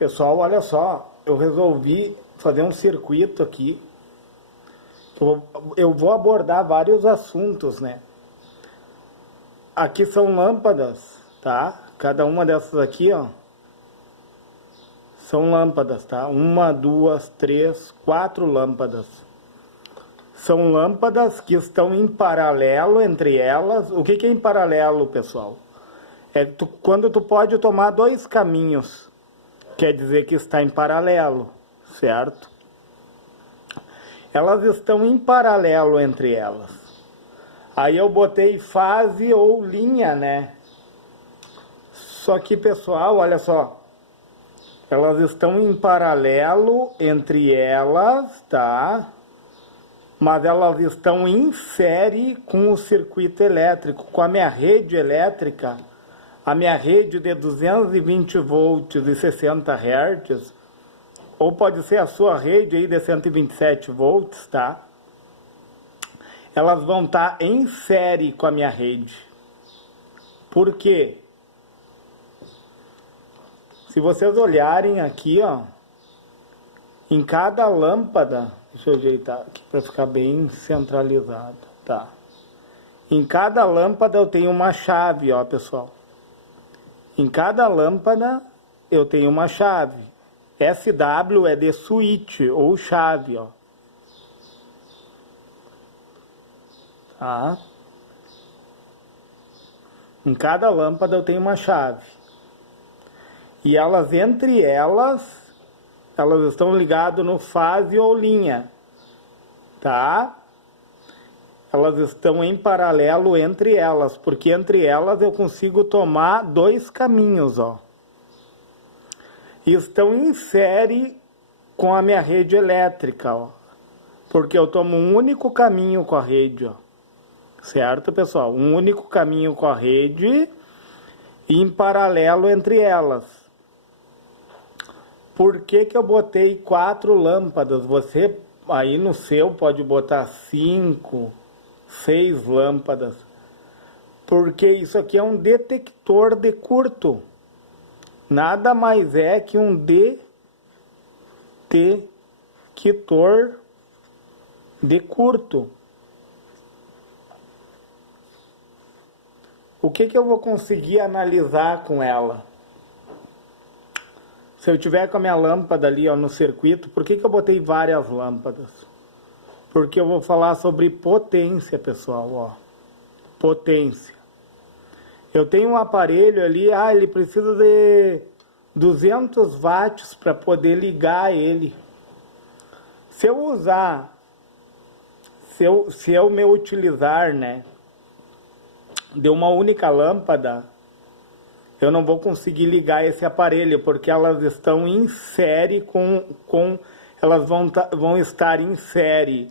Pessoal, olha só, eu resolvi fazer um circuito aqui. Eu vou abordar vários assuntos, né? Aqui são lâmpadas, tá? Cada uma dessas aqui, ó, são lâmpadas, tá? Uma, duas, três, quatro lâmpadas. São lâmpadas que estão em paralelo entre elas. O que é em paralelo, pessoal? É quando tu pode tomar dois caminhos. Quer dizer que está em paralelo, certo? Elas estão em paralelo entre elas. Aí eu botei fase ou linha, né? Só que, pessoal, olha só. Elas estão em paralelo entre elas, tá? Mas elas estão em série com o circuito elétrico, com a minha rede elétrica. A minha rede de 220 volts e 60 Hz, ou pode ser a sua rede aí de 127 volts, tá? Elas vão estar em série com a minha rede. Por quê? Se vocês olharem aqui, ó, em cada lâmpada, deixa eu ajeitar aqui para ficar bem centralizado, tá? Em cada lâmpada eu tenho uma chave, ó, pessoal. Em cada lâmpada eu tenho uma chave. SW é de switch ou chave, ó. Tá? Em cada lâmpada eu tenho uma chave. E elas, entre elas estão ligadas no fase ou linha. Tá? Elas estão em paralelo entre elas, porque entre elas eu consigo tomar dois caminhos, ó. E estão em série com a minha rede elétrica, ó. Porque eu tomo um único caminho com a rede, ó. Certo, pessoal? Um único caminho com a rede e em paralelo entre elas. Por que eu botei 4 lâmpadas? Você aí no seu pode botar 5, 6 lâmpadas, porque isso aqui é um detector de curto, nada mais é que um detector de curto. O que eu vou conseguir analisar com ela? Se eu tiver com a minha lâmpada ali, ó, no circuito, por que eu botei várias lâmpadas? Porque eu vou falar sobre potência, pessoal, ó. Potência. Eu tenho um aparelho ali, ele precisa de 200 watts para poder ligar ele. Se eu usar, se eu me utilizar, né, de uma única lâmpada, eu não vou conseguir ligar esse aparelho, porque elas estão em série elas vão estar em série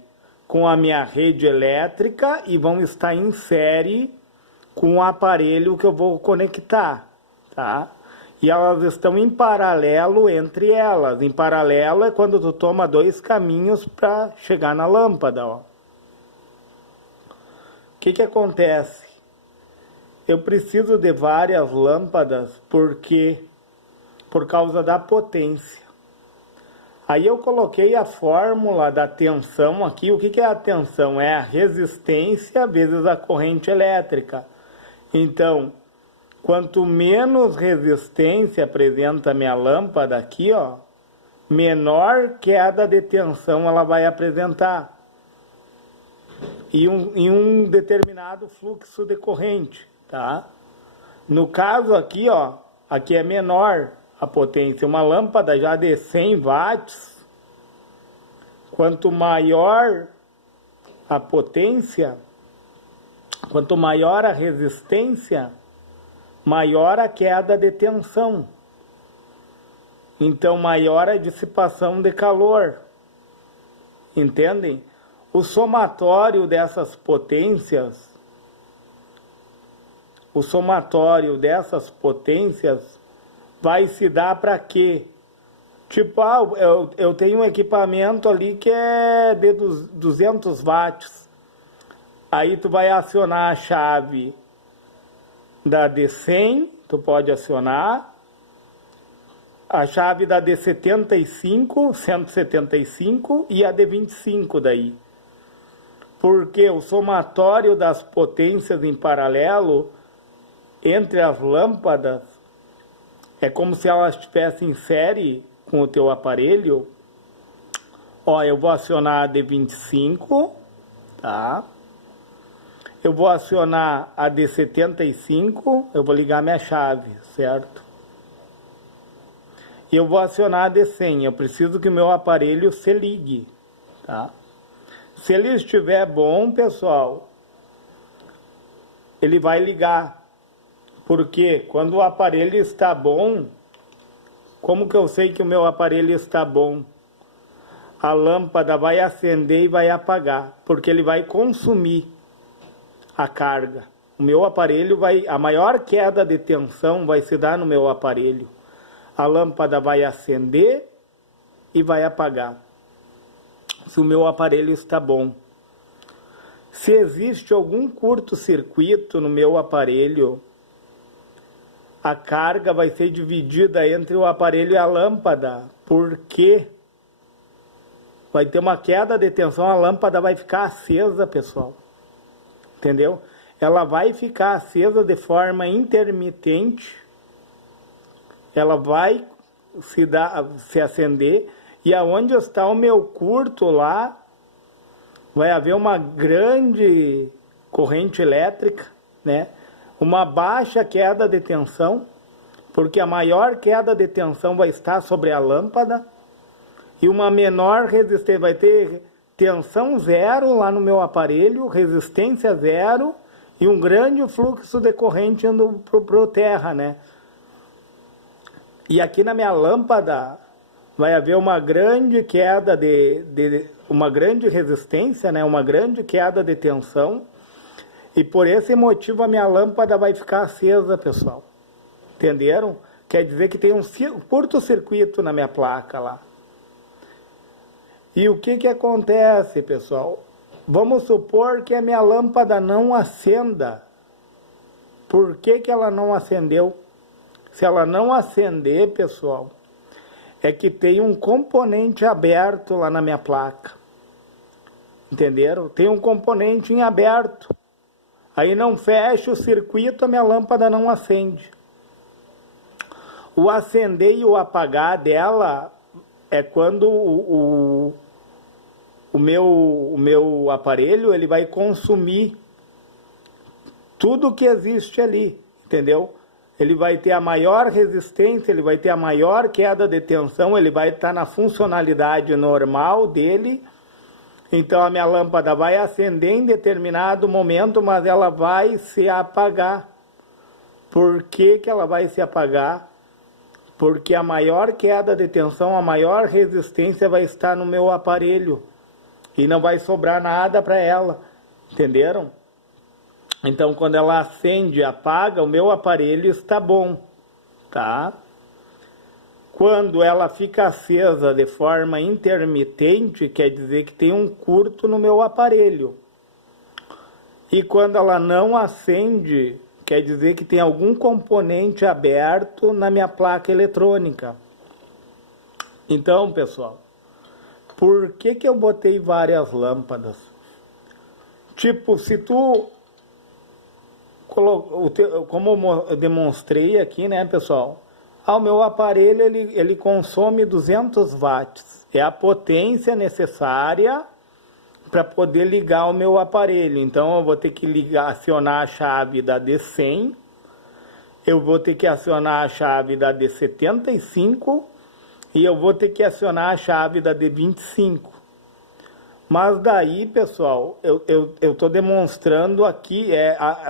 com a minha rede elétrica e vão estar em série com o aparelho que eu vou conectar, tá? E elas estão em paralelo entre elas. Em paralelo é quando tu toma dois caminhos para chegar na lâmpada, ó. O que acontece? Eu preciso de várias lâmpadas por causa da potência. Aí eu coloquei a fórmula da tensão aqui. O que é a tensão? É a resistência vezes a corrente elétrica. Então, quanto menos resistência apresenta a minha lâmpada aqui, ó, menor queda de tensão ela vai apresentar. E um determinado fluxo de corrente, tá? No caso aqui, ó, aqui é menor a potência. Uma lâmpada já de 100 watts, quanto maior a potência, quanto maior a resistência, maior a queda de tensão. Então, maior a dissipação de calor. Entendem? O somatório dessas potências, vai se dar para quê? Tipo, eu tenho um equipamento ali que é de 200 watts. Aí tu vai acionar a chave da de 100, tu pode acionar. a chave da D75, 175 e a D25 daí. Porque o somatório das potências em paralelo entre as lâmpadas é como se elas estivessem em série com o teu aparelho. Ó, eu vou acionar a D25, tá? Eu vou acionar a D75, eu vou ligar minha chave, certo? E eu vou acionar a D100, eu preciso que o meu aparelho se ligue, tá? Se ele estiver bom, pessoal, ele vai ligar. Porque quando o aparelho está bom, como que eu sei que o meu aparelho está bom? A lâmpada vai acender e vai apagar, porque ele vai consumir a carga. O meu aparelho a maior queda de tensão vai se dar no meu aparelho. A lâmpada vai acender e vai apagar, se o meu aparelho está bom. Se existe algum curto-circuito no meu aparelho, a carga vai ser dividida entre o aparelho e a lâmpada, porque vai ter uma queda de tensão, a lâmpada vai ficar acesa, pessoal. Entendeu? Ela vai ficar acesa de forma intermitente, ela vai se acender, e aonde está o meu curto lá, vai haver uma grande corrente elétrica, né? Uma baixa queda de tensão, porque a maior queda de tensão vai estar sobre a lâmpada, e uma menor resistência, vai ter tensão zero lá no meu aparelho, resistência zero, e um grande fluxo de corrente indo para a terra, né? E aqui na minha lâmpada vai haver uma grande queda uma grande resistência, né? Uma grande queda de tensão, e por esse motivo a minha lâmpada vai ficar acesa, pessoal. Entenderam? Quer dizer que tem um curto-circuito na minha placa lá. E o que acontece, pessoal? Vamos supor que a minha lâmpada não acenda. Por que ela não acendeu? Se ela não acender, pessoal, é que tem um componente aberto lá na minha placa. Entenderam? Tem um componente em aberto. Aí não fecha o circuito, a minha lâmpada não acende. O acender e o apagar dela é quando o meu aparelho ele vai consumir tudo que existe ali, entendeu? Ele vai ter a maior resistência, ele vai ter a maior queda de tensão, ele vai estar na funcionalidade normal dele. Então a minha lâmpada vai acender em determinado momento, mas ela vai se apagar. Por que ela vai se apagar? Porque a maior queda de tensão, a maior resistência vai estar no meu aparelho. E não vai sobrar nada para ela. Entenderam? Então, quando ela acende e apaga, o meu aparelho está bom. Tá? Quando ela fica acesa de forma intermitente, quer dizer que tem um curto no meu aparelho. E quando ela não acende, quer dizer que tem algum componente aberto na minha placa eletrônica. Então, pessoal, por que eu botei várias lâmpadas? Tipo, se tu... Como eu demonstrei aqui, né, pessoal? O meu aparelho, ele consome 200 watts. É a potência necessária para poder ligar o meu aparelho. Então, eu vou ter que acionar a chave da D100. Eu vou ter que acionar a chave da D75. E eu vou ter que acionar a chave da D25. Mas daí, pessoal, eu estou demonstrando aqui,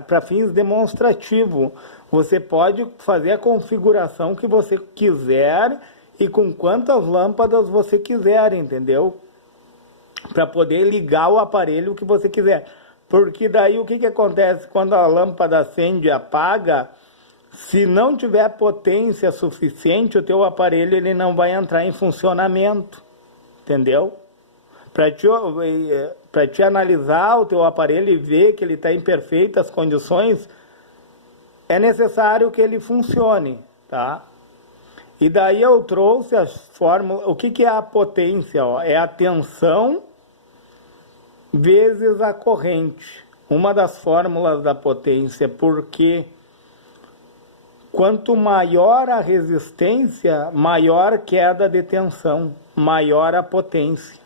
para fins demonstrativos. Você pode fazer a configuração que você quiser e com quantas lâmpadas você quiser, entendeu? Para poder ligar o aparelho que você quiser. Porque daí o que acontece quando a lâmpada acende e apaga? Se não tiver potência suficiente, o teu aparelho ele não vai entrar em funcionamento, entendeu? Para te analisar o teu aparelho e ver que ele está em perfeitas condições, é necessário que ele funcione, tá? E daí eu trouxe as fórmulas. O que é a potência? Ó? É a tensão vezes a corrente. Uma das fórmulas da potência, porque quanto maior a resistência, maior queda de tensão, maior a potência.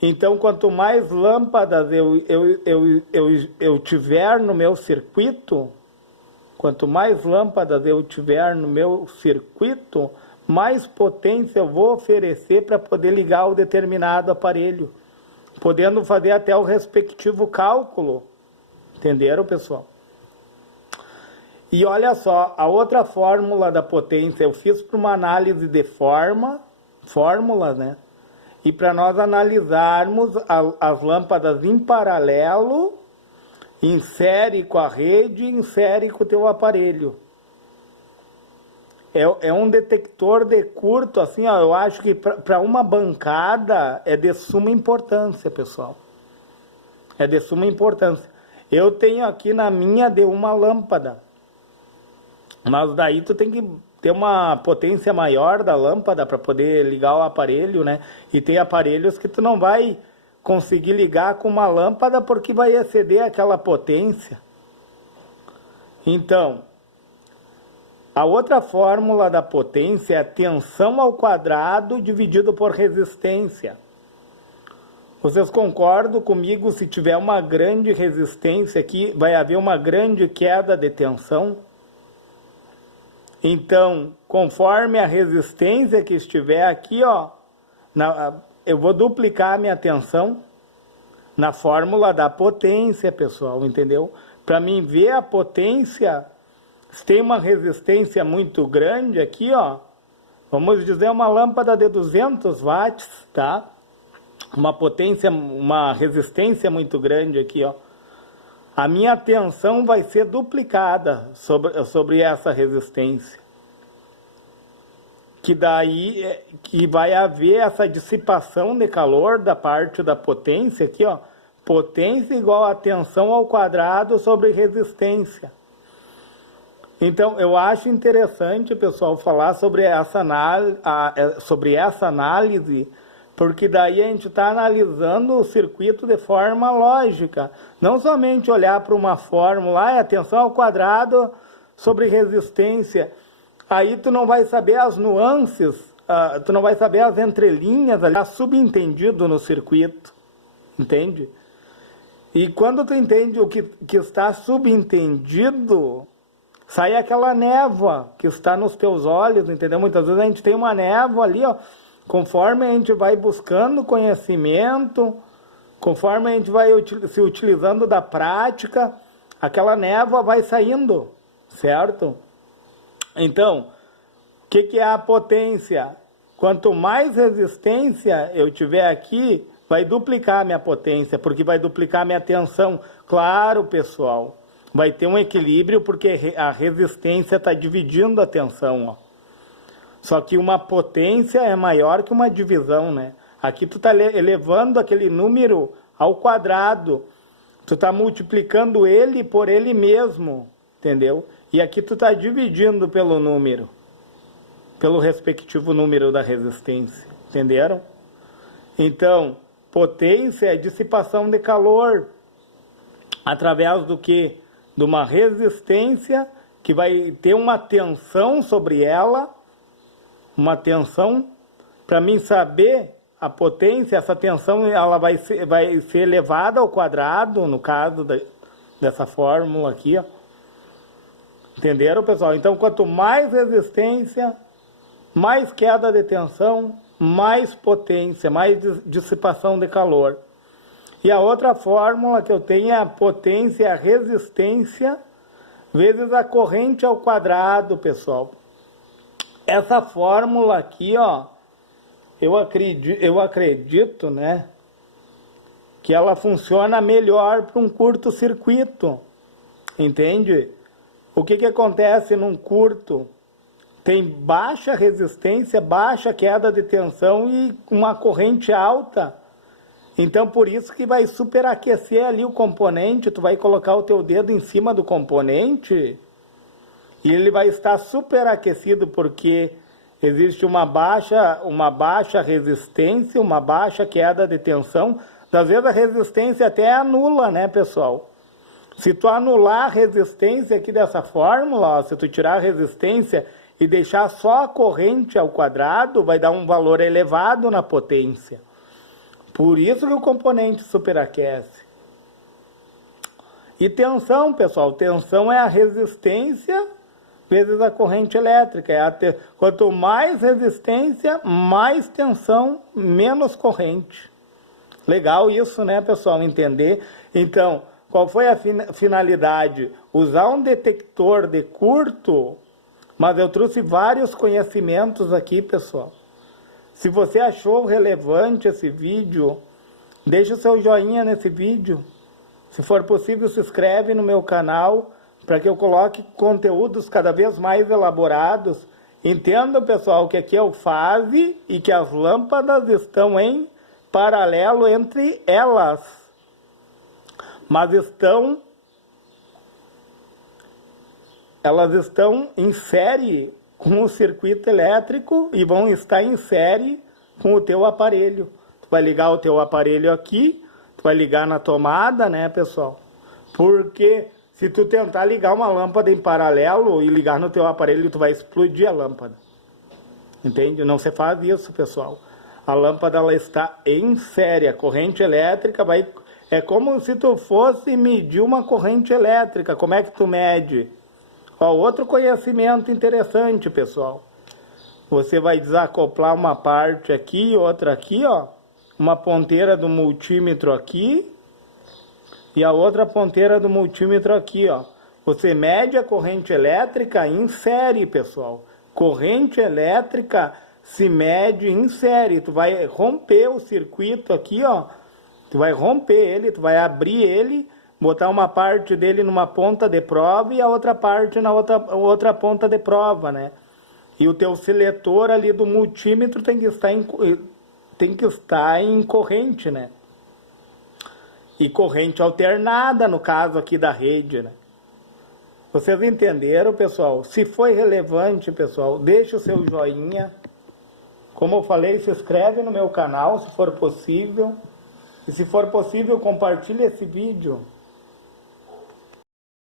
Então, quanto mais lâmpadas eu tiver no meu circuito, quanto mais lâmpadas eu tiver no meu circuito, mais potência eu vou oferecer para poder ligar o determinado aparelho, podendo fazer até o respectivo cálculo. Entenderam, pessoal? E olha só, a outra fórmula da potência eu fiz para uma análise de fórmulas, né? E para nós analisarmos as lâmpadas em paralelo, em série com a rede, em série com o teu aparelho. É um detector de curto, assim, ó, eu acho que para uma bancada é de suma importância, pessoal. É de suma importância. Eu tenho aqui na minha de uma lâmpada. Mas daí tu tem que ter uma potência maior da lâmpada para poder ligar o aparelho, né? E tem aparelhos que tu não vai conseguir ligar com uma lâmpada porque vai exceder aquela potência. Então, a outra fórmula da potência é tensão ao quadrado dividido por resistência. Vocês concordam comigo? Se tiver uma grande resistência aqui, vai haver uma grande queda de tensão? Então, conforme a resistência que estiver aqui, ó, eu vou duplicar a minha tensão na fórmula da potência, pessoal, entendeu? Para mim ver a potência, se tem uma resistência muito grande aqui, ó, vamos dizer uma lâmpada de 200 watts, tá? Uma resistência muito grande aqui, ó. A minha tensão vai ser duplicada sobre essa resistência. Que daí que vai haver essa dissipação de calor da parte da potência aqui, ó. Potência igual a tensão ao quadrado sobre resistência. Então, eu acho interessante, pessoal, falar sobre essa análise, porque daí a gente está analisando o circuito de forma lógica. Não somente olhar para uma fórmula, tensão ao quadrado sobre resistência. Aí tu não vai saber as nuances, tu não vai saber as entrelinhas, ali, está subentendido no circuito. Entende? E quando tu entende o que está subentendido, sai aquela névoa que está nos teus olhos, entendeu? Muitas vezes a gente tem uma névoa ali, ó. Conforme a gente vai buscando conhecimento, conforme a gente vai se utilizando da prática, aquela névoa vai saindo, certo? Então, o que é a potência? Quanto mais resistência eu tiver aqui, vai duplicar a minha potência, porque vai duplicar a minha tensão. Claro, pessoal, vai ter um equilíbrio, porque a resistência está dividindo a tensão, ó. Só que uma potência é maior que uma divisão, né? Aqui tu está elevando aquele número ao quadrado. Tu está multiplicando ele por ele mesmo, entendeu? E aqui tu está dividindo pelo número, pelo respectivo número da resistência, entenderam? Então, potência é dissipação de calor através do quê? De uma resistência que vai ter uma tensão sobre ela, uma tensão, para mim saber a potência, essa tensão ela vai ser elevada ao quadrado, no caso dessa fórmula aqui, ó. Entenderam, pessoal? Então, quanto mais resistência, mais queda de tensão, mais potência, mais dissipação de calor. E a outra fórmula que eu tenho é a potência e a resistência vezes a corrente ao quadrado, pessoal. Essa fórmula aqui, ó, eu acredito, né, que ela funciona melhor para um curto-circuito, entende? O que acontece num curto? Tem baixa resistência, baixa queda de tensão e uma corrente alta. Então, por isso que vai superaquecer ali o componente, tu vai colocar o teu dedo em cima do componente e ele vai estar superaquecido porque existe uma baixa resistência, uma baixa queda de tensão. Às vezes a resistência até é nula, né, pessoal? Se tu anular a resistência aqui dessa fórmula, ó, se tu tirar a resistência e deixar só a corrente ao quadrado, vai dar um valor elevado na potência. Por isso que o componente superaquece. E tensão, pessoal, tensão é a resistência vezes a corrente elétrica. Quanto mais resistência, mais tensão, menos corrente. Legal isso, né, pessoal, entender. Então, qual foi a finalidade? Usar um detector de curto, mas eu trouxe vários conhecimentos aqui, pessoal. Se você achou relevante esse vídeo, deixa o seu joinha nesse vídeo. Se for possível, se inscreve no meu canal para que eu coloque conteúdos cada vez mais elaborados. Entendam, pessoal, que aqui é o fase e que as lâmpadas estão em paralelo entre elas, mas elas estão em série com o circuito elétrico e vão estar em série com o teu aparelho. Tu vai ligar o teu aparelho aqui, tu vai ligar na tomada, né, pessoal? Porque se tu tentar ligar uma lâmpada em paralelo e ligar no teu aparelho, tu vai explodir a lâmpada. Entende? Não se faz isso, pessoal. A lâmpada ela está em série. A corrente elétrica vai... É como se tu fosse medir uma corrente elétrica. Como é que tu mede? Ó, outro conhecimento interessante, pessoal. Você vai desacoplar uma parte aqui e outra aqui, ó. Uma ponteira do multímetro aqui e a outra ponteira do multímetro aqui, ó. Você mede a corrente elétrica em série, pessoal. Corrente elétrica se mede em série. Tu vai romper o circuito aqui, ó. Tu vai romper ele, tu vai abrir ele, botar uma parte dele numa ponta de prova e a outra parte na outra ponta de prova, né? E o teu seletor ali do multímetro tem que estar em corrente, né? E corrente alternada, no caso aqui da rede, né? Vocês entenderam, pessoal? Se foi relevante, pessoal, deixa o seu joinha. Como eu falei, se inscreve no meu canal, se for possível. E se for possível, compartilhe esse vídeo.